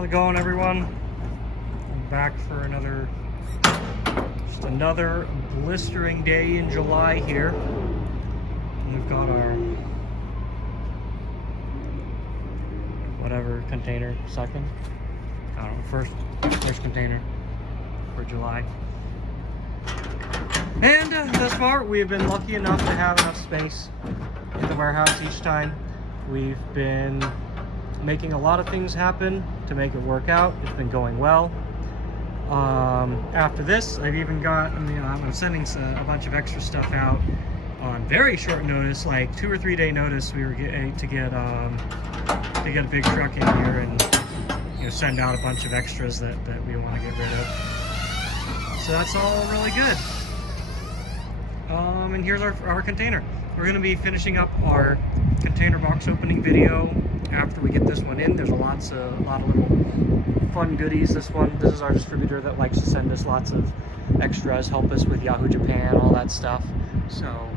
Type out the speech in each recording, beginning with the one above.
How's it going, everyone? I'm back for just another blistering day in July here. And we've got our whatever container, second, I don't know, first container for July. And thus far, we've been lucky enough to have enough space at the warehouse each time. We've been making a lot of things happen to make it work out. It's been going well. After this, I've even got, I'm sending a bunch of extra stuff out on very short notice, like 2 or 3 day notice. We were to get a big truck in here and send out a bunch of extras that we want to get rid of. So that's all really good. And here's our container. We're going to be finishing up our container box opening video after we get this one in. There's a lot of little fun goodies. This is our distributor that likes to send us lots of extras, help us with Yahoo Japan, all that stuff. So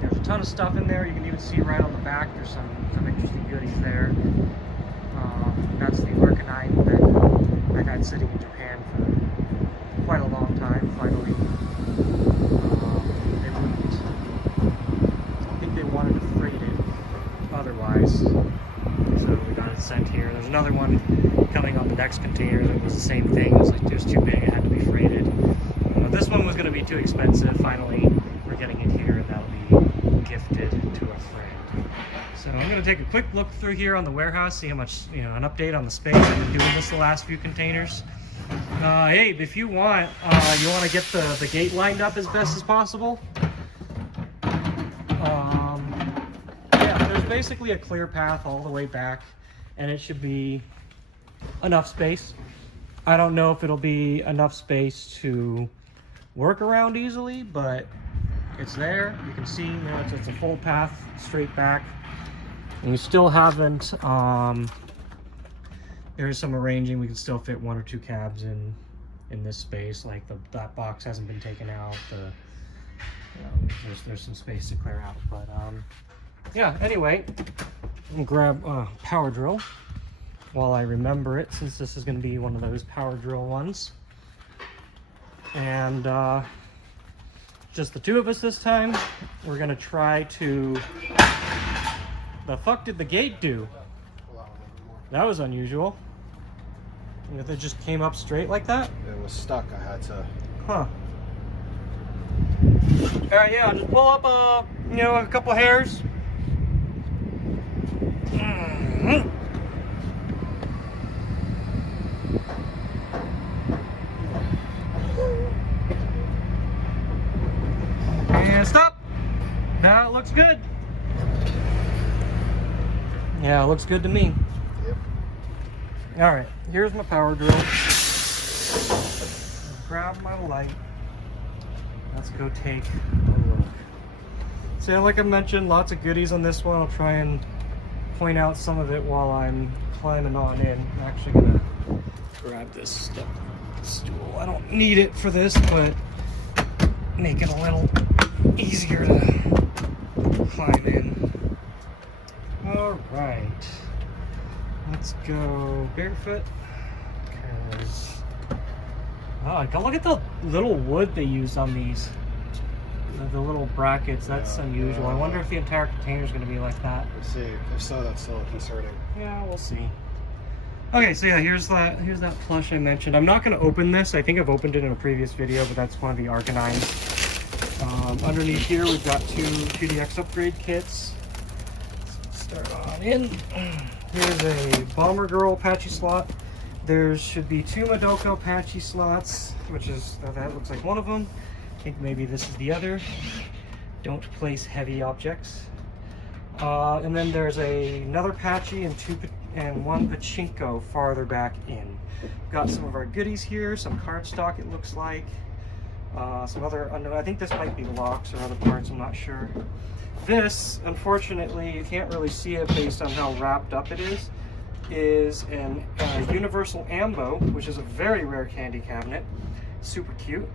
there's a ton of stuff in there. You can even see right on the back there's some interesting goodies there. That's the Arcanine that I've had sitting in Japan for quite a long time. Finally, I think they wanted to freight it otherwise, so we got it sent here. There's another one coming on the next container that was the same thing. It was like just too big, it had to be freighted. This one was going to be too expensive. Finally, we're getting it here, and that'll be gifted to a friend. So I'm going to take a quick look through here on the warehouse, see how much, an update on the space. I've been doing this the last few containers. Abe, if you want to get the gate lined up as best as possible. Yeah, there's basically a clear path all the way back, and it should be enough space. I don't know if it'll be enough space to work around easily, but it's there. You can see, it's a full path straight back. And we still haven't, there's some arranging. We can still fit 1 or 2 cabs in this space. Like that box hasn't been taken out. There's some space to clear out. But yeah, anyway, I'm gonna grab a power drill while I remember it, since this is gonna be one of those power drill ones. And just the 2 of us this time. We're gonna try to... The fuck did the gate do? That was unusual. If it just came up straight like that? It was stuck. I had to... Huh. Alright, yeah, just pull up, a couple hairs. And stop! Now it looks good. Yeah, it looks good to me. Yep. Alright, here's my power drill. Grab my light. Let's go take a look. So like I mentioned, lots of goodies on this one. I'll try and point out some of it while I'm climbing on in. I'm actually gonna grab this step stool. I don't need it for this, but make it a little easier to climb in. All right, let's go barefoot. Oh, look at the little wood they use on these. The little brackets, that's unusual. I wonder if the entire container is going to be like that. We'll see. If so, that's still concerning. Yeah, we'll see. Okay, so yeah, here's that plush I mentioned. I'm not going to open this. I think I've opened it in a previous video, but that's one of the Arcanines. Underneath here, we've got 2 PDX upgrade kits. Start on in. Here's a Bomber Girl patchy slot. There should be 2 Madoka patchy slots, which is, that looks like one of them. I think maybe this is the other. Don't place heavy objects. And then there's another patchy and 1 Pachinko farther back in. Got some of our goodies here, some cardstock it looks like. Some other, I think this might be locks or other parts, I'm not sure. This, unfortunately, you can't really see it based on how wrapped up it is an Universal AMBO, which is a very rare candy cabinet. Super cute.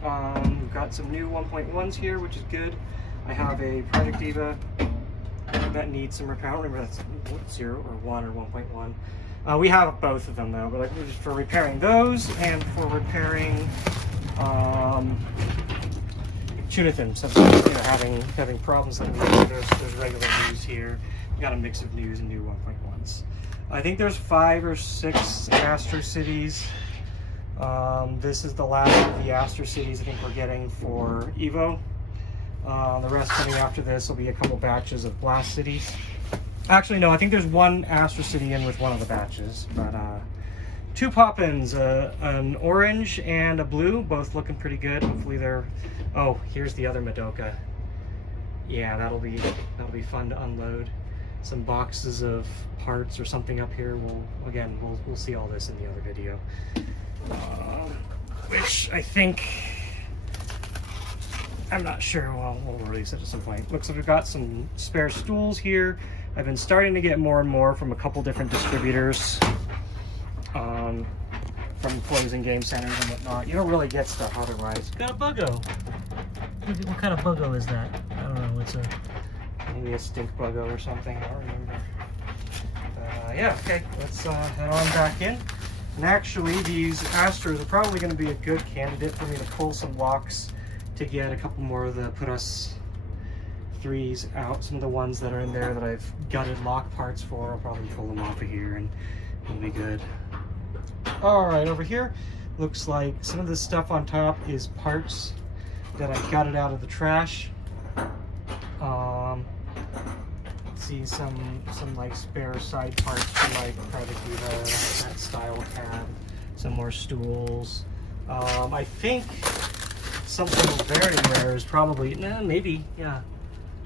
We've got some new 1.1s here, which is good. I have a Project Diva that needs some repair. I don't remember if that's 0 or 1 or 1.1. We have both of them though, but like for repairing those and for repairing Tunathan. Sometimes having problems like there's regular news here. We got a mix of news and new 1.1s. I think there's 5 or 6 Astro Cities. This is the last of the Astro Cities I think we're getting for Evo. The rest coming after this will be a couple batches of Blast Cities. Actually, no, I think there's 1 Astro City in with one of the batches, but 2 pop-ins, an orange and a blue, both looking pretty good. Hopefully they're, oh, here's the other Madoka. Yeah, that'll be fun to unload. Some boxes of parts or something up here. We'll see all this in the other video, which I think, I'm not sure. Well, we'll release it at some point. Looks like we've got some spare stools here. I've been starting to get more and more from a couple different distributors, from toys and game centers and whatnot. You don't really get stuff otherwise. Got a buggo. What kind of buggo is that? I don't know. It's maybe a stink buggo or something. I don't remember. Yeah, okay. Let's head on back in. And actually, these Astros are probably going to be a good candidate for me to pull some locks to get a couple more of the Put Us 3s out. Some of the ones that are in there that I've gutted lock parts for, I'll probably pull them off of here and it'll be good. All right, over here, looks like some of this stuff on top is parts that I gutted out of the trash. See some like spare side parts for like Private Diva, that style cab, some more stools. I think something very rare is probably, maybe, yeah.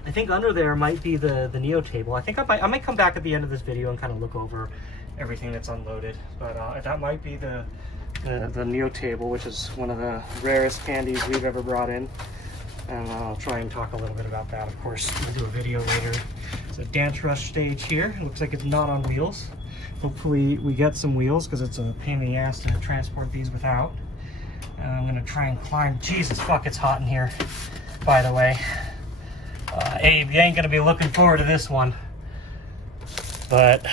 I think under there might be the Neo table. I think I might come back at the end of this video and kind of look over everything that's unloaded. But that might be the Neo table, which is one of the rarest candies we've ever brought in. And I'll try and talk a little bit about that. Of course, we'll do a video later. It's a Dance Rush stage here. It looks like it's not on wheels. Hopefully we get some wheels because it's a pain in the ass to transport these without. And I'm gonna try and climb. Jesus fuck, it's hot in here, by the way. Abe, you ain't gonna be looking forward to this one. But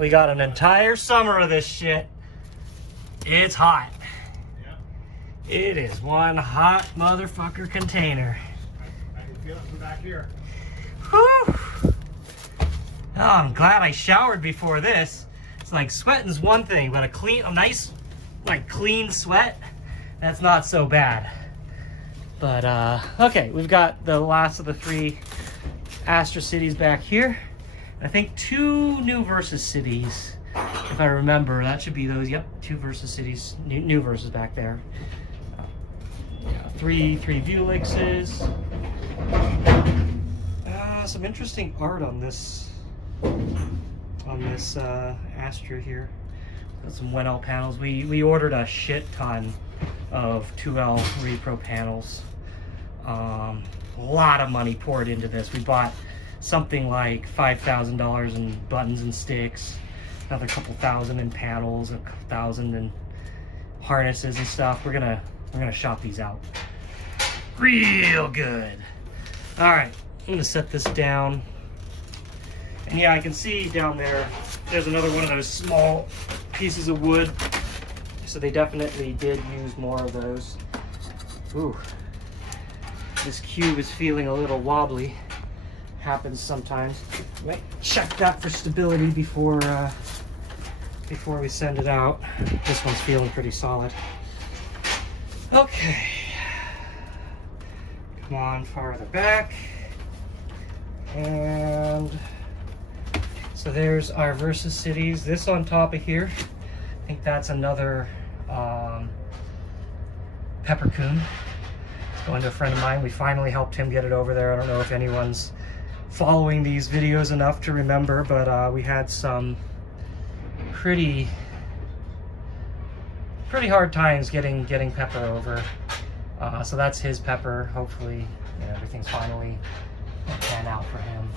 we got an entire summer of this shit. It's hot. It is one hot motherfucker container. I can feel it from back here. Whew. Oh, I'm glad I showered before this. It's like sweating's one thing, but a nice, like clean sweat, that's not so bad. But okay, we've got the last of the 3 Astro Cities back here. I think 2 new Versus Cities, if I remember. That should be those. Yep, 2 Versus Cities, new Versus back there. Yeah, 3 Vuelixes. Some interesting art on this Astro here. Got some 1L panels. We ordered a shit ton of 2L repro panels. A lot of money poured into this. We bought something like $5,000 in buttons and sticks, another couple thousand in panels, a couple thousand in harnesses and stuff. We're gonna shop these out real good. All right, I'm gonna set this down. And yeah, I can see down there, there's another one of those small pieces of wood. So they definitely did use more of those. Ooh, this cube is feeling a little wobbly. Happens sometimes. Wait, check that for stability before we send it out. This one's feeling pretty solid. Okay. Come on, farther back. And so there's our Versus Cities. This on top of here, I think that's another Peppercoon. It's going to a friend of mine. We finally helped him get it over there. I don't know if anyone's following these videos enough to remember, but we had some pretty hard times getting Pepper over. So that's his Pepper. Hopefully, everything's finally pan out for him.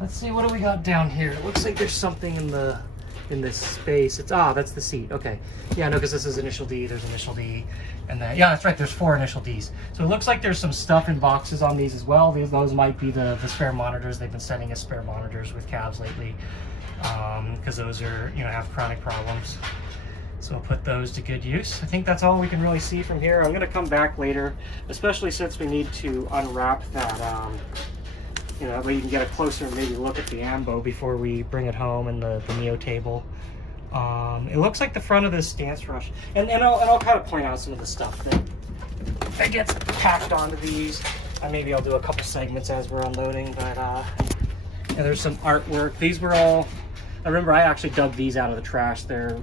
Let's see, what do we got down here? It looks like there's something in this space. It's that's the seat. Okay. Yeah, no, because this is initial D. There's initial D, and then yeah, that's right. There's 4 initial Ds. So it looks like there's some stuff in boxes on these as well. Those might be the spare monitors. They've been sending us spare monitors with cabs lately. because those are, you know, have chronic problems. So we'll put those to good use. I think that's all we can really see from here. I'm gonna come back later, especially since we need to unwrap that, you know, that way you can get a closer maybe look at the AMBO before we bring it home and the NEO table. It looks like the front of this stance rush, and I'll kind of point out some of the stuff that gets packed onto these. Maybe I'll do a couple segments as we're unloading, but yeah, there's some artwork. These were all, I remember I actually dug these out of the trash. They're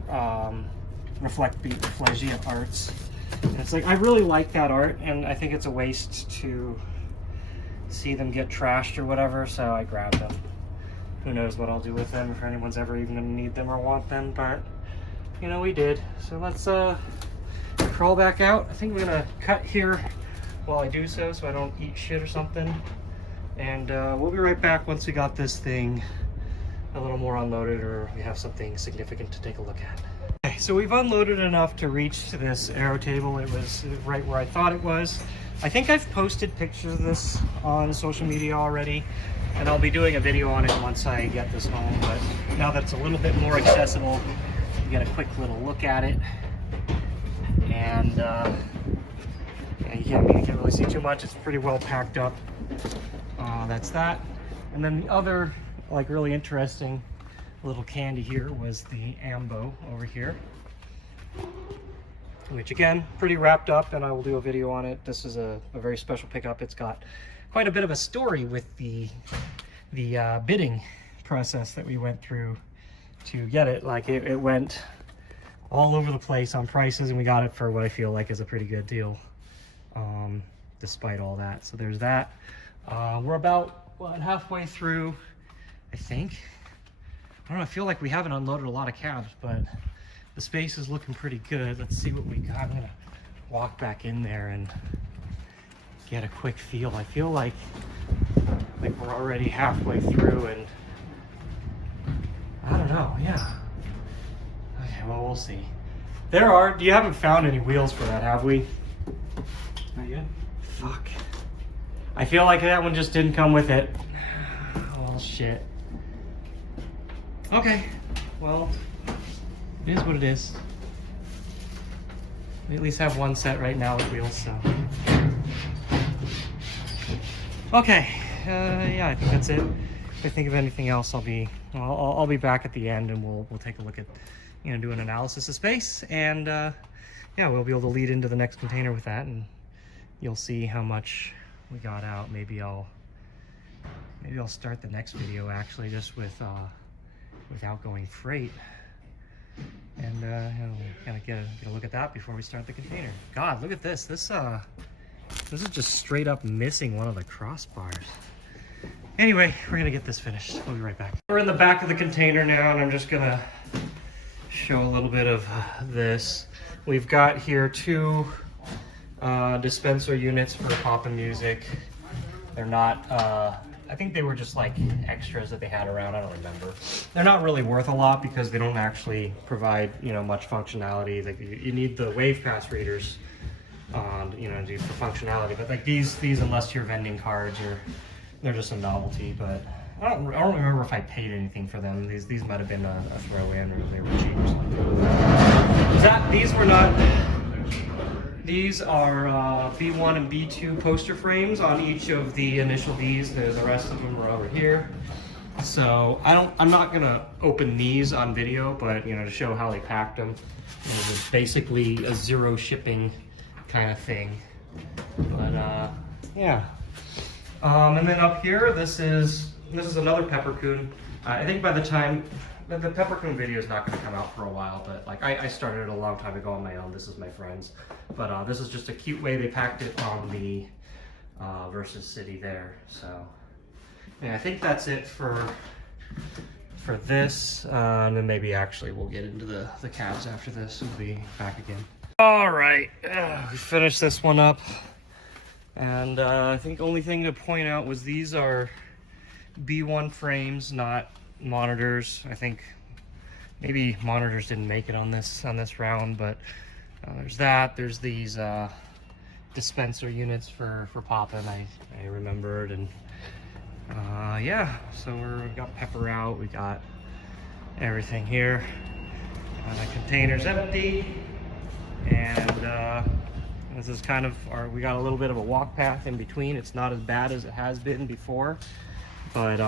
Reflegiant arts. And it's like, I really like that art, and I think it's a waste to see them get trashed or whatever, so I grabbed them. Who knows what I'll do with them, if anyone's ever even gonna need them or want them, but you know, we did. So let's crawl back out. I think we're gonna cut here while I do so I don't eat shit or something. And we'll be right back once we got this thing a little more unloaded, or we have something significant to take a look at. Okay, so we've unloaded enough to reach to this aero table. It was right where I thought it was. I think I've posted pictures of this on social media already, and I'll be doing a video on it once I get this home. But now that it's a little bit more accessible, you get a quick little look at it. And yeah, you can't really see too much. It's pretty well packed up. That's that. And then the other, like, really interesting little candy here was the AMBO over here, which again, pretty wrapped up, and I will do a video on it. This is a very special pickup. It's got quite a bit of a story with the bidding process that we went through to get it. Like, it went all over the place on prices, and we got it for what I feel like is a pretty good deal, despite all that. So there's that. We're about, what, halfway through, I think. I don't know, I feel like we haven't unloaded a lot of cabs, but the space is looking pretty good. Let's see what we got. I'm gonna walk back in there and get a quick feel. I feel like we're already halfway through, and I don't know, yeah. Okay, well, we'll see. You haven't found any wheels for that, have we? Not yet? Fuck. I feel like that one just didn't come with it. Oh, shit. Okay, well, it is what it is. We at least have one set right now with wheels, so. Okay, yeah, I think that's it. If I think of anything else, I'll be back at the end, and we'll take a look at, you know, do an analysis of space, and yeah, we'll be able to lead into the next container with that, and you'll see how much we got out. Maybe I'll start the next video actually just with outgoing freight, and you know, kind of get a look at that before we start the container. God, look at this. This is just straight up missing one of the crossbars. Anyway, we're gonna get this finished. We'll be right back. We're in the back of the container now, and I'm just gonna show a little bit of this. We've got here two dispenser units for poppin' music. They're not, I think they were just like extras that they had around. I don't remember. They're not really worth a lot because they don't actually provide, you know, much functionality. Like, you need the wave pass readers, you know, for functionality. But like these, unless you're vending cards, they're just a novelty. But I don't remember if I paid anything for them. These might have been a throw in, or they were cheap or something. These were not. These are B1 and B2 poster frames on each of the initial Ds. The rest of them are over here. So I'm not gonna open these on video, but you know, to show how they packed them. It was basically a zero shipping kind of thing. But yeah. And then up here, this is another peppercorn. I think by the time the peppercorn video is not going to come out for a while, but like I started it a long time ago on my own. This is my friend's, but this is just a cute way they packed it on the Versus City there. So yeah, I think that's it for this, and then maybe actually we'll get into the cabs after this. We'll be back again. All right, we finished this one up, and I think the only thing to point out was these are B1 frames, not monitors. I think maybe monitors didn't make it on this round, but there's that. There's these dispenser units for poppin'. I remembered, and yeah. So we got pepper out. We got everything here. The container's empty, and this is kind of we got a little bit of a walk path in between. It's not as bad as it has been before, but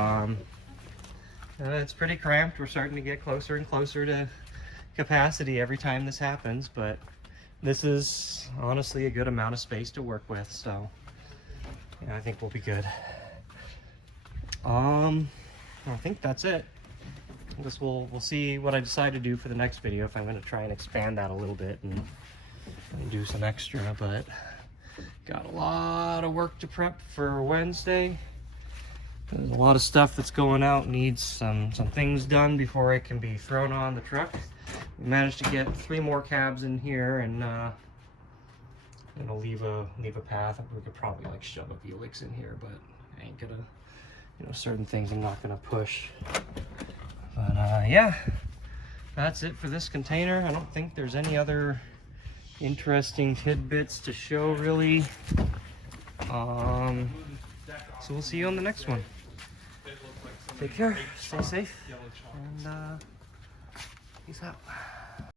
it's pretty cramped. We're starting to get closer and closer to capacity every time this happens, but this is honestly a good amount of space to work with, so yeah, I think we'll be good. I think that's it. I guess we'll see what I decide to do for the next video, if I'm going to try and expand that a little bit and do some extra, but got a lot of work to prep for Wednesday. There's a lot of stuff that's going out, needs some things done before it can be thrown on the truck. We managed to get 3 more cabs in here, and leave a path. We could probably like shove a Helix in here, but I ain't gonna, certain things I'm not gonna push. But yeah, that's it for this container. I don't think there's any other interesting tidbits to show really. So we'll see you on the next one. Take care, stay safe, and peace out.